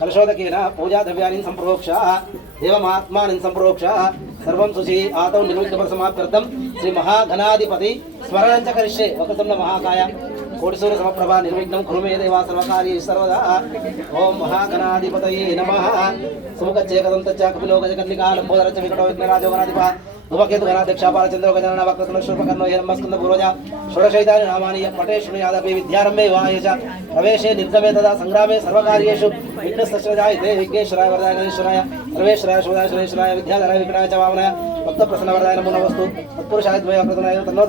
कलशोदकेन पूजा द्रव्यानि संप्रोक्ष देवमात्मानि संप्रोक्ष सर्वं शुचि आदौ निर्विघ्नसमाप्त्यर्थं श्री महागणाधिपति स्मरणं च करिष्ये वक्रतुण्ड महाकाय कोटिसूर्य समप्रभा निर्विघ्नं कुरु मे देवा सर्वकार्येषु सर्वदा ओम महागणाधिपतये नमः सुमुखच्चेकदन्तच्च कपिलो गजकर्णिका लंबोदरच्च विकटो विघ्नराजो गणाधिपा धूमकेतु गणाध्यक्षा बालचंद्रो गजानन वक्रतुण्ड शूर्पकर्णो हिरण्यस्कन्ध पूर्वज षोडशैतानि नामानि पठे शृणुयादपि विद्यारम्भे विवाहे च प्रवेशे निर्गमे तथा संग्रामे सर्वकार्येषु विघ्नस्तस्य जायते विघ्नेश्वराय वरदाय गणेश्वराय सर्वेश्वराय शोधाय सुरेश्वराय विद्याधराय विकटाय च वामनाय भक्तप्रसन्नवरदाय नमो नमस्तु तत्पुरुषाय द्वय प्रतनाय तन्नो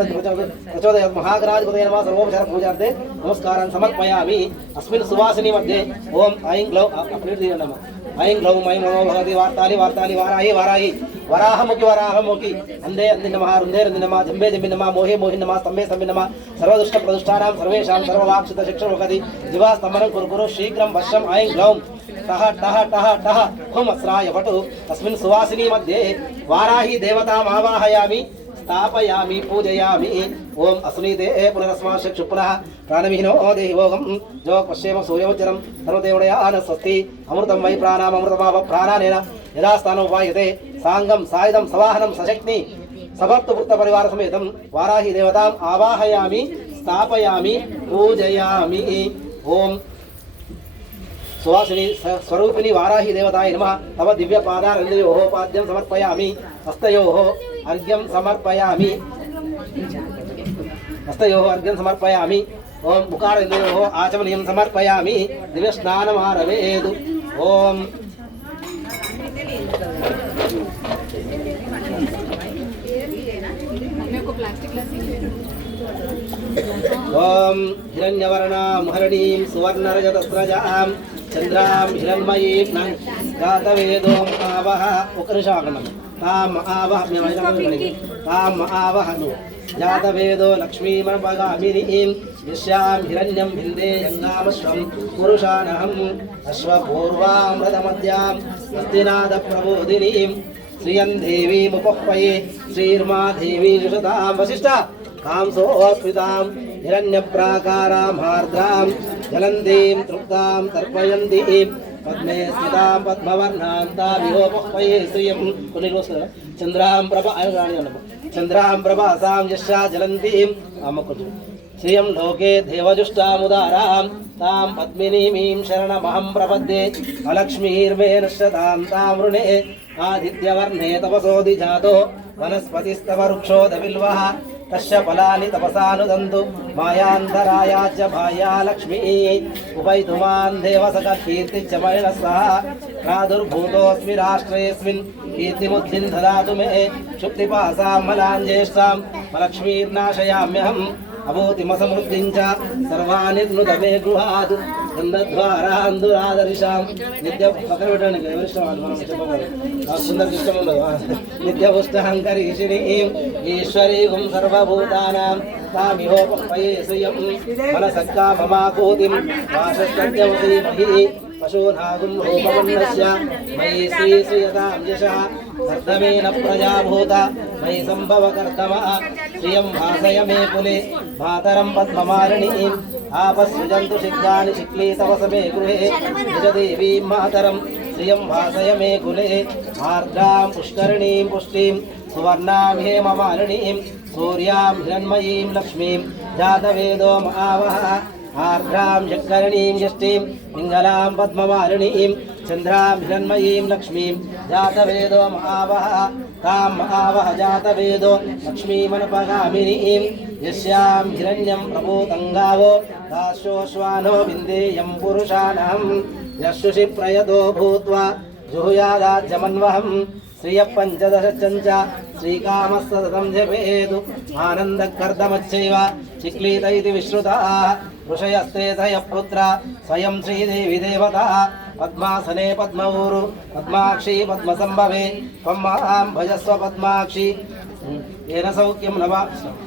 प्रचोदयात् महागणाधिपतये नमः सर्वोपचार पूजार्थे नमस्कारान् समर्पयामि अस्मिन् सुवासिनी मध्ये ओम ऐं ग्लौ अपनीर्दीय नमः ऐं ग्लौ ऐं नमो भगवति वार्ताली वार्ताली वाराहि वाराहि वराहमुखि अंधे अंधि नमः रुंधे रुंधि नमः जंबे जंबे नमः मोहे मोहि नमः स्तंभे स्तंभे नमः सर्वदुष्ट प्रदुष्टानां सर्वेषां सर्ववाक्षित शिक्षणोपति जीवा स्तंभनं कुरु शीघ्रं वश्यं ऐं ग्लौं टह टह टह टह हुम अस्राय वटु अस्मिन् सुवासिनी मध्ये वाराहि देवताम् आवाहयामि स्थापयामि पूजयामि ओम अस्मिते पुनरस्मात् चक्षु पुनः प्राणविहीनो देहि भोगं जो पश्येम सूर्यवज्रं सर्वदेवदयान स्वस्ति अमृतं वै प्राणाम् अमृतमाव प्राणानेन यदा स्थानोपायते सांगं सायुधं सवाहनं सशक्ति सभक्तभुक्त परिवार समेतं वाराहि देवताम् आवाहयामि स्थापयामि पूजयामि ओम सुवासिनी स्वरूपिणी वाराहि देवताय नमः तव दिव्य पादारविन्दयोः पाद्यं समर्पयामि हस्तयोः अर्घ्यं समर्पयामि ओम मुखारविन्दयोः आचमनीयं समर्पयामि दिव्य स्नानमारवेदु ओम ओम हिरण्यवर्णां हरणीं सुवर्णरजतस्रजां चंद्रां हिरण्मयीं गातवेदों आवह उकर्षागमनं ताम आवह ताम आवहनु जातवेदो लक्ष्मीमर्पगामिनीं यस्यां हिरण्यं भिन्देयङ्गामश्वं पुरुषानहम् अश्वपूर्वामृतमद्यां हस्तिनादप्रबोधिनीं श्रियं देवीमुपह्वये श्रीर्मा देवी जुषतां वसिष्ठा कांसोऽस्मितां हिरण्यप्राकारां हार्द्रां जलन्तीं तृप्तां तर्पयन्तीं पद्मे स्थितां पद्मवर्णां तामिहोपह्वये श्रियं चन्द्रां प्रभासां यस्या जलन्तीं श्रियं लोके देवजुष्टामुदारां तां पद्मिनीमीं शरणमहं प्रपद्ये अलक्ष्मीर्मे नश्यतां तां वृणे आदित्यवर्णे तपसोऽधिजातो वनस्पतिस्तव वृक्षोदविल्वः तस्य फलानि तपसानुदन्तु मायान्तरायाच भाया लक्ष्मी उपैतुमान् देवसखकीर्तिश्च मयिनः सह प्रादुर्भूतोऽस्मि राष्ट्रेऽस्मिन् कीर्तिमुद्धिं ददातु मे क्षुप्तिपासां मलाञ्ज्येष्ठां लक्ष्मीर्नाशयाम्यहम् अभूतिमसमृद्धिं च सर्वाणि नुदमे गृहात् गन्धद्वारान्दुरादर्शां नित्यपुष्टहङ्करीषिणीं ईश्वरीं सर्वभूतानां तामिहोपह्वये श्रियं मनसक्काममाकूतिं वासस्तद्यवतीमहि पशूनागुं रूपमन्नस्य मयि श्रीयतां यशः कर्दमेन प्रजाभूत मयि सम्भव कर्दमः श्रियं भासय मे कुले मातरं पद्ममालिनीम् आपस्सृजन्तु शिग्गानि शिक्लीतवस मे गृहे निजदेवीं मातरं श्रियं भासय मे कुले आर्द्रां पुष्करिणीं पुष्टिं सुवर्णां हेममालिनीं सूर्यां हिरण्मयीं लक्ष्मीं जातवेदो महावः आर्द्रां जग्करणीं यष्टिं पिङ्गलां पद्ममालिनीं चन्द्रां हिरण्मयीं लक्ष्मीं जातवेदो महावः तां महावः जातवेदो लक्ष्मीमनुपगामिनीं यस्यां हिरण्यं प्रभूतङ्गावो दास्योश्वानो विन्देयं पुरुषाणां यशुषि प्रयतो भूत्वा जुहुयादाज्यमन्वहम् श्रियपञ्चदशञ्च श्रीकामस्ततं जपेतु आनन्दकर्दमच्चैव चिक्लीत इति विश्रुताः ऋषयस्ते तयपुत्रा स्वयं श्रीदेवी देवता पद्मासने पद्मऊरु पद्माक्षी पद्मसंभवे त्वं मां भजस्व पद्माक्षी येन सौख्यं लभा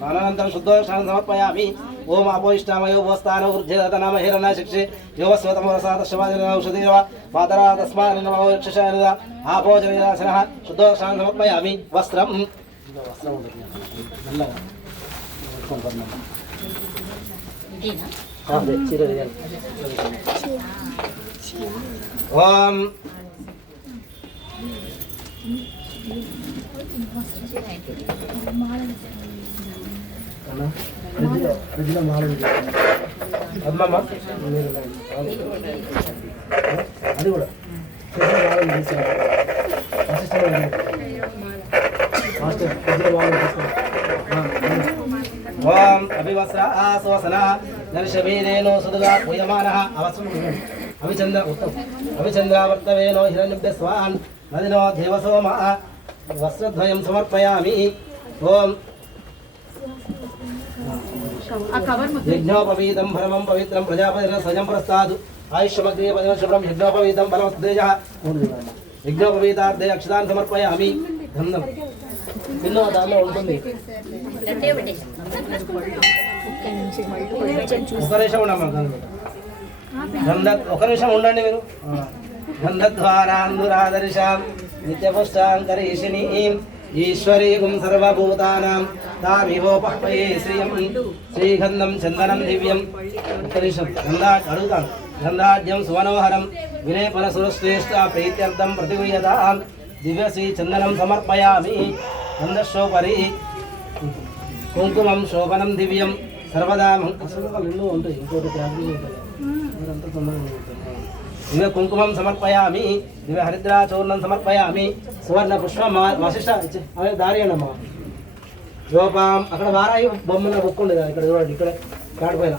अनन्तरं शुद्धोष्ठानं समर्पयामि ओम अपोष्टामयो उपस्थान ऊर्ध्वदत नाम हिरण्य शिक्षे योगस्वतमरसादशवादिनौषधेव मातरा तस्मान् नमो यक्षशाय आपोजनयासनः शुद्धोष्ठानं समर्पयामि वस्त्रं ఓం అమ్మమ్మ అది కూడా ఓం అభివస్ర ఆశ్వసన నర్షవీరేణో సుదుగా పూయమానః అవస్వం అవిచంద్ర ఉత్తమ అవిచంద్రావర్తవేనో హిరణ్యస్వాన్ నదినో దేవసోమ వస్త్రద్వయం సమర్పయామి. ఓం యజ్ఞోపవీతం భరమం పవిత్రం ప్రజాపతిన సజం ప్రస్తాదు ఆయుష్యమగ్రే పదినశుభ్రం యజ్ఞోపవీతం బలమస్తేజ యజ్ఞోపవీతార్థే అక్షతాన్ సమర్పయామి. గంధం ఎన్నో దానిలో ఉంటుంది. ఒక నిమిషం ఉండమ్మా ఒక నిమిషం ఉండండి మీరు. గంధద్వారాంధురాదర్శాం నిత్యపుష్టాంకరీషిణీం ఈశ్వరీగుం సర్వభూతానాం తామివోపహ్వయే శ్రియం శ్రీగంధం చందనం దివ్యం. ఒక్క నిమిషం అడుగుతాను. గంధాఢ్యం సుమనోహరం విలేపన సురశ్రేష్ఠ ప్రీత్యర్థం ప్రతిగృహ్యతాం దివ్యశ్రీ చందనం సమర్పయామి. గంధశోపరి కుంకుమం శోభనం దివ్యం సర్వదా ఎన్నో ఉంటాయి. ఇంకోటి అంతా తొందరగా దివ్య కుంకుమం సమర్పయామి. దివ్య హరిద్రాచూర్ణం సమర్పయామి. సువర్ణ పుష్పం వశిష్ట అదే దారి అమ్మా. రూపం అక్కడ వారాయి బొమ్మల బొక్కు ఉండేది ఇక్కడ చూడండి, ఇక్కడ కాడిపోయిన